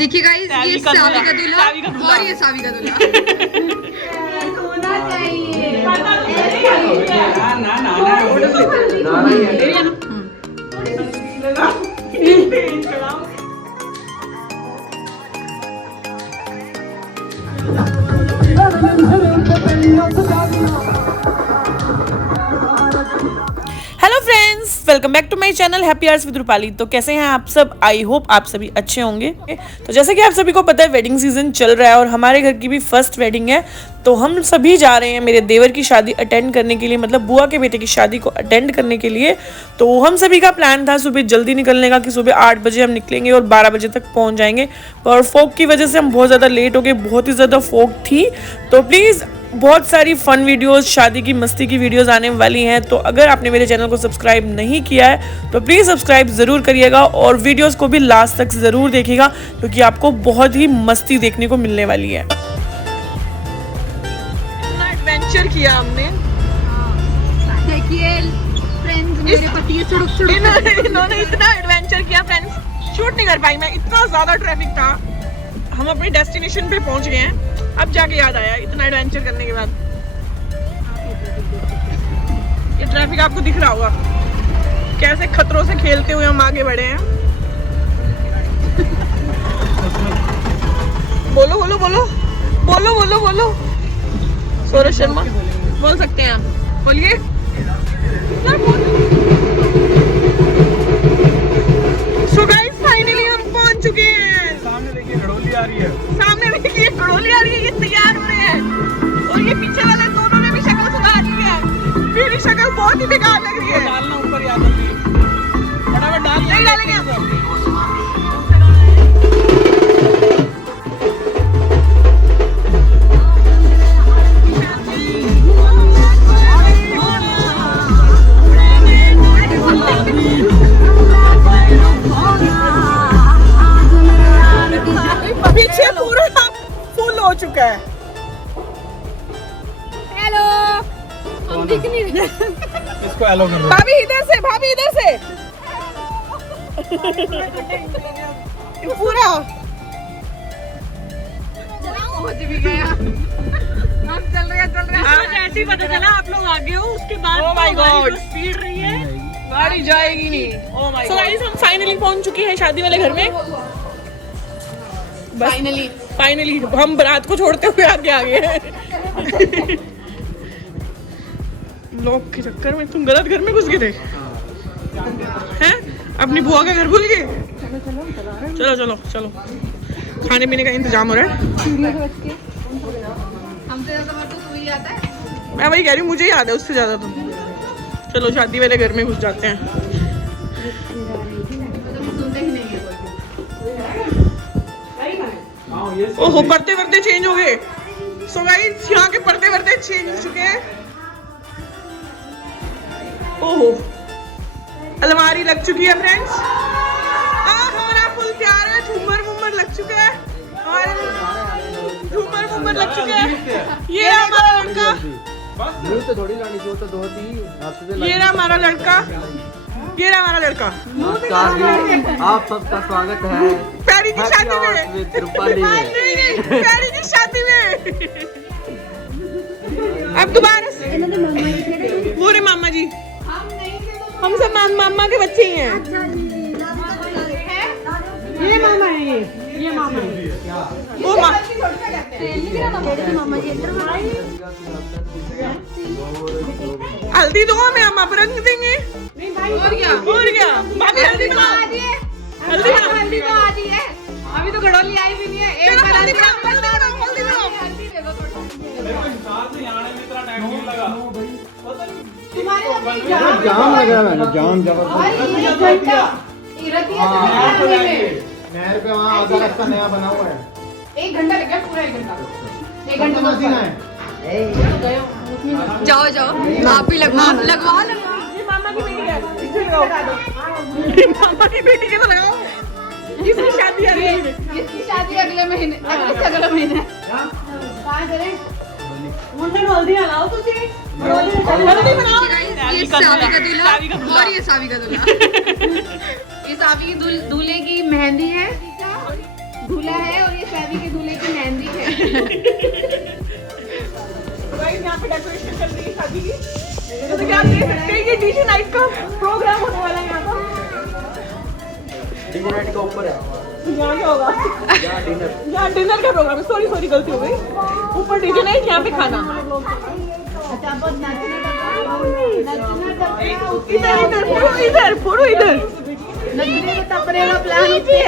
देखिए गाइस, ये सावी का दूल्हा और ये सावी का दूल्हा। होना चाहिए। Hello friends, welcome back to my channel happy hours with Rupali. तो कैसे हैं आप सब? आई होप आप सभी अच्छे होंगे। तो जैसे कि आप सभी को पता है, वेडिंग सीजन चल रहा है और हमारे घर की भी फर्स्ट वेडिंग है। तो हम सभी जा रहे हैं मेरे देवर की शादी अटेंड करने के लिए, मतलब बुआ के बेटे की शादी को अटेंड करने के लिए। तो हम सभी का प्लान था सुबह जल्दी निकलने का, कि सुबह 8 बजे हम निकलेंगे और 12 बजे तक पहुंच जाएंगे। पर फॉग की वजह से हम बहुत ज़्यादा लेट हो गए, बहुत ही ज़्यादा फॉग थी। तो प्लीज़, बहुत सारी फन वीडियोस, शादी की मस्ती की वीडियोस आने वाली हैं। तो अगर आपने मेरे चैनल को सब्सक्राइब नहीं किया है तो प्लीज़ सब्सक्राइब ज़रूर करिएगा और वीडियोस को भी लास्ट तक ज़रूर देखिएगा, क्योंकि आपको बहुत ही मस्ती देखने को मिलने वाली है। एडवेंचर किया हमने। देखिए फ्रेंड्स, मेरे पति ये सुड़ुक इन्होंने इतना एडवेंचर किया फ्रेंड्स, शूट नहीं कर पाई मैं, इतना ज़्यादा ट्रैफिक था। हम अपने डेस्टिनेशन पे पहुंच गए हैं, अब जाके याद आया इतना एडवेंचर करने के बाद। ये ट्रैफिक आपको दिख रहा होगा, कैसे खतरों से खेलते हुए हम आगे बढ़े हैं। बोलो बोलो बोलो बोलो बोलो बोलो। सौरभ शर्मा बोल सकते हैं आप, बोलिए। सो गाइस, फाइनली हम पहुंच चुके हैं। सामने देखिए घड़ोली आ रही है, सामने देखिए घड़ोली आ रही है, ये तैयार हो रहे हैं और ये पीछे वाले दोनों ने भी शक्ल सुधार ली है। मेरी शक्ल बहुत ही बेकार लग रही है। डालना ऊपर याद रखिए, फटाफट डाल। नहीं डालेंगे हम। पीछे पूरा फुल हो चुका है। हेलो, हम दिख नहीं रहे। इसको एलो कर दो। भाभी इधर से, भाभी इधर से। पूरा पहुंच भी गया। हम चल रहे हैं। आज ऐसे ही पता चला आप लोग आगे हो, उसके बाद ओह माय गॉड स्पीड रही है, गाड़ी जाएगी नहीं। Oh my God. So guys, हम फाइनली पहुंच चुके हैं शादी वाले घर में। फाइनली हम बारात को छोड़ते हुए आगे आ गए हैं। लोग के चक्कर में तुम गलत घर में घुस गए थे हैं? अपनी बुआ का घर भूल गए? चलो चलो चलो, खाने पीने का इंतजाम हो रहा है। हमसे ज्यादा तो तू ही आता है। मैं वही कह रही हूँ, मुझे याद है उससे ज्यादा तुम। चलो शादी वाले घर में घुस जाते हैं। सुनते ही नहीं है। ओहो, पर्दे वर्दे चेंज हो गए। सो गाइस, यहाँ के पर्दे वर्दे चेंज हो चुके हैं। ओहो, अलमारी लग चुकी है फ्रेंड्स। हमारा फुल तैयार है, झूमर वूमर लग चुके हैं, हमारे झूमर वूमर लग चुके हैं। ये रहा हमारा लड़का, ये रहा हमारा लड़का, ये रहा हमारा लड़का। आप सबका स्वागत है प्यारी की शादी में, प्यारी की शादी में। अब दोबारा से वो रे मामा जी, हम सब मामा के बच्चे ही हैं। ये मामा है, ये मामा है। वो हल्दी दो हमें, हम अब रंग देंगे। और क्या भाभी, हल्दी बनाओ, हल्दी बनाओ। हल्दी तो आती है, अभी तो घड़ोली आई भी नहीं है। एक चलो बार हल्दी बनाओ, हल्दी बनाओ, हल्दी बनाओ। हल्दी दे दो थोड़ी। इतना टाइम नहीं लगा। जाम लग रहा है, जाम जबरदस्त। नहर पे वहाँ आधा रास्ता नया बना हुआ है। 1 घंटा लग गया, पूरा 1 घंटा। 1 घंटा मदीना है। जाओ जाओ, आप ही लगवा लगवा। ये मामा की बेटी है, इसे लगाओ। ये मामा की बेटी के तो लगाओ, इसकी शादी आ रही है। इसकी शादी अगले महीने, अगले महीने। कहाँ करें? हल्दी बनाओ तुझे, हल्दी बनाओ। ये सावी का दूल्हा और ये सावी का दूल्हा। ये सावी की दूल्हे की मेहंदी है, दूल्हा है और ये शादी के दूल्हे की मेहंदी है। गाइस यहाँ पे डेकोरेशन चल रही है शादी की। जैसे कि आप देख सकते हैं ये डीजे नाइट का प्रोग्राम होने वाला है यहाँ पर। डीजे नाइट का ऊपर है यहाँ क्या होगा? यहाँ डिनर का प्रोग्राम है। सॉरी गलती हो गई। ऊपर डीजे नाइट, यहाँ पे खाना। अच्छा बहुत नाचना इधर फोड़ो इधर। नचने का टपरे का प्लान होती है।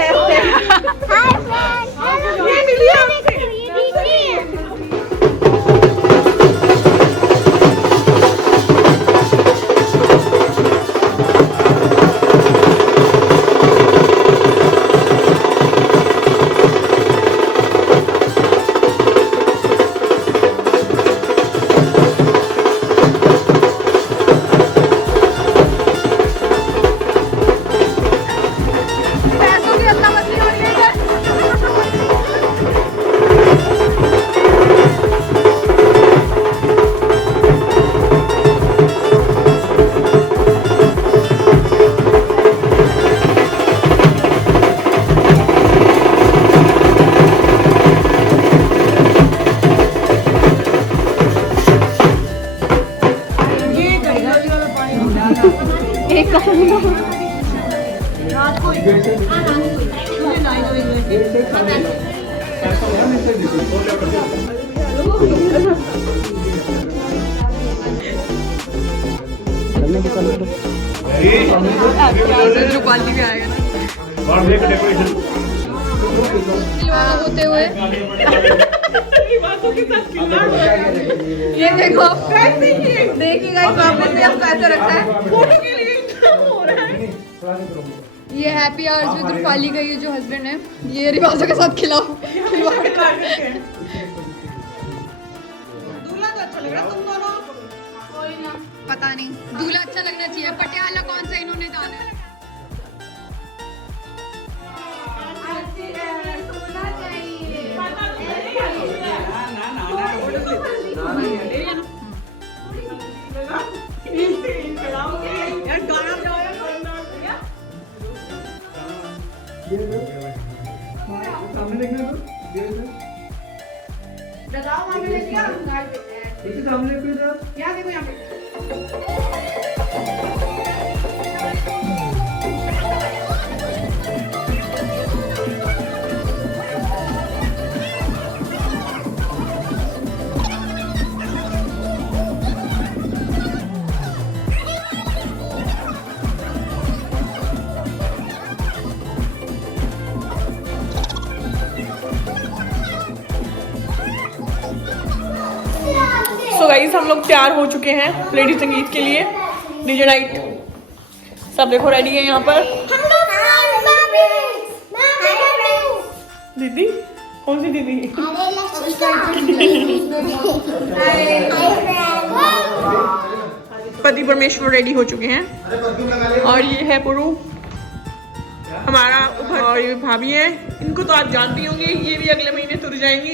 ये मिलिए रूपाली भी आएगा होते हुए ये देखो देखिएगा वापस से अब कैसे रखा है फोटो के लिए हो रहा है। ये हैप्पी आवर्स विद रूपाली का ये जो हस्बैंड है ये रिवाजों के साथ खिलाओ। दूल्हा तो अच्छा लग रहा तुम दोनों। पता नहीं दूल्हा अच्छा लगना चाहिए। पटियाला कौन सा इन्होंने डाला है? यहाँ देखो यहाँ पे सो गाइस हम लोग तैयार हो चुके हैं लेडी संगीत के लिए। डीजे नाइट सब देखो रेडी है यहाँ पर। दीदी कौन सी दीदी? पति परमेश्वर रेडी हो चुके हैं और ये है पुरु हमारा और ये भाभी है। इनको तो आप जानती होंगी, ये भी अगले महीने तुर जाएंगी।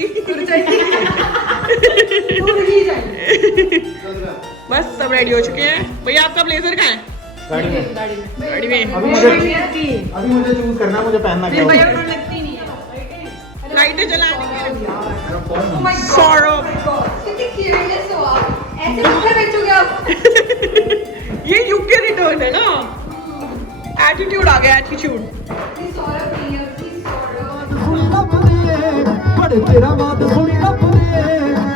बस सब रेडी हो चुके हैं। भैया आपका ब्लेजर कहाँ है? गाड़ी में। अभी मुझे चूज करना, मुझे पहनना क्या है। लाइटें जला सौरभ ऐसे किधर बेचोगे आप? ये यूके रिटर्न है ना। एटीट्यूड आ गया, एटीट्यूड। बड़े तेरा बात सुनी लपदे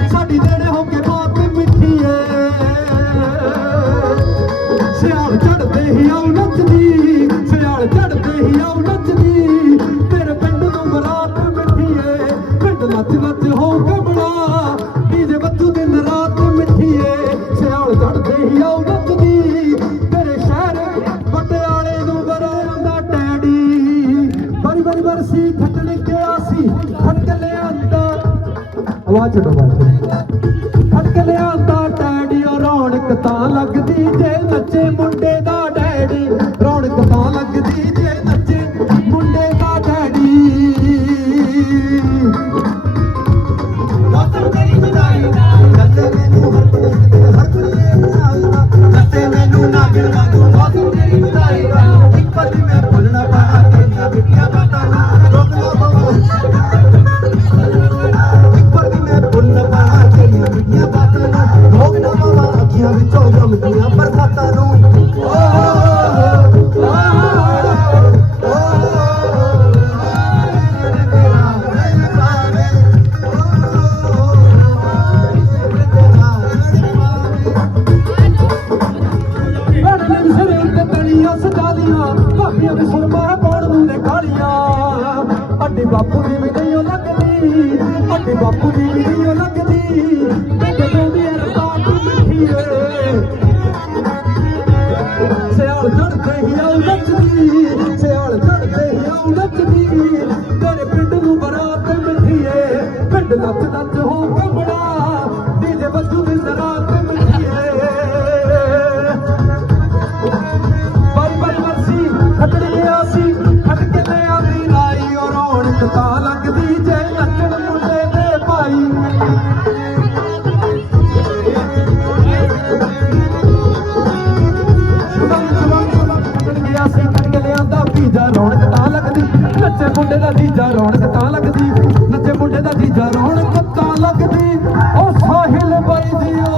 साडी तेरे होके बात मिठी है सियाल चढ़ते ही आउ नचदी सियाल चढ़ते ही आउ नचदी तेरे पिंड नूं बरात मिठी है पिंड नच नच हो कबड़ा डीजे बच्चू दिन रात मिठी है सियाल चढ़ते ही आउ नचदी तेरे शहर पटियाले नूं बरांदा टैडी बड़ी बड़ी बरसी खटण के आसी खटक ले आंदा आवाज छड्डो खटक ले आंदा टैडी और रौनक तां लगदी जे नच्चे मुंडे दा डैडी रौनक तां लगदी जे नच्चे मुंडे दा डैडी वासम तेरी विदाई दा नच्चे मैनू हर कुड़िए बुलाउदा नच्चे मैनू नागण वांगू वासम तेरी विदाई दा एक पल मैं भुलना पाना तेरियां मिठियां बातां रोक लो साडी बापू दी वीडियो लगदी जदों दी रसात मिठी सियाल चढ़दे ही आऊ नचदी सियाल चढ़दे ही आऊ नचदी तेरे पिंड नूं बरात मिठी पिंड नच नच हो कमड़ा डीजे बजू दी रात मिठी बारी बारी मरसी खटड़ गया सी खट के ले आंदी लाई और रौनक तां लगदी जे नचण मुंडे दे भाई रौनक तां लगदी नच्चे मुंडे दा जीजा रौनक तां लगदी नच्चे मुंडे दा जीजा रौनक तां लगदी ओ साहिल बाई दियो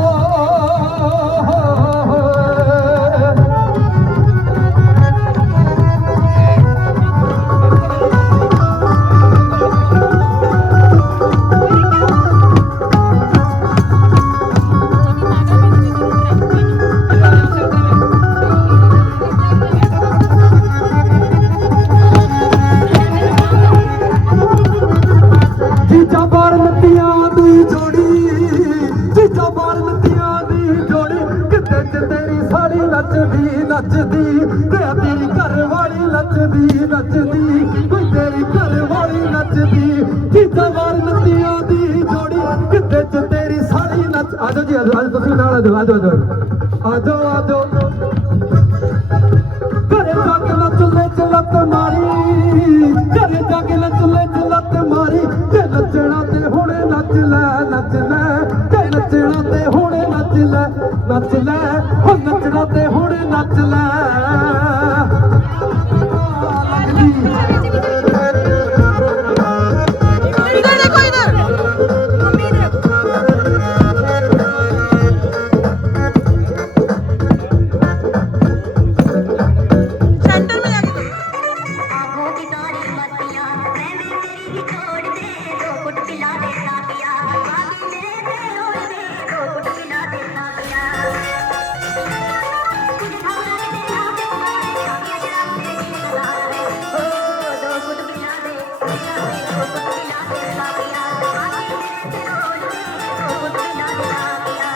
जीजा बार नतियां दी जोड़ी जीजा बार नतियां दी जोड़ी किते च तेरी साड़ी नचदी नचदी ते तेरी घर वाली नचदी नचदी कोई तेरी घर वाली नचदी जीजा बार नतियां दी जोड़ी किते च तेरी साड़ी नच आजो जी आजो तुसी नाल आजो आजो आजो आजो घरे जाके नच ले चलत मारी घरे जाके नच ले चलत मारी ते नचना ते हुणे नच ले ते नचना ते हुणे नच ले हो नचना ते हुणे नच ले इधर देखो इधर सेंटर में जाके आँखों की सारी मस्तियाँ मैंने तेरी ही छोड़ दे 2 फुट पिला दे साथिया आगे तेरे पे छोड़ दे 2 फुट पिला दे साथिया तुझे भावना के तेरे हाथ में मारे आगे शराब तेरे दिल का है ओ 2 फुट पिला दे 2 फुट पिला दे साथिया आगे तेरे पे छोड़ दे 2 फुट पिला दे साथिया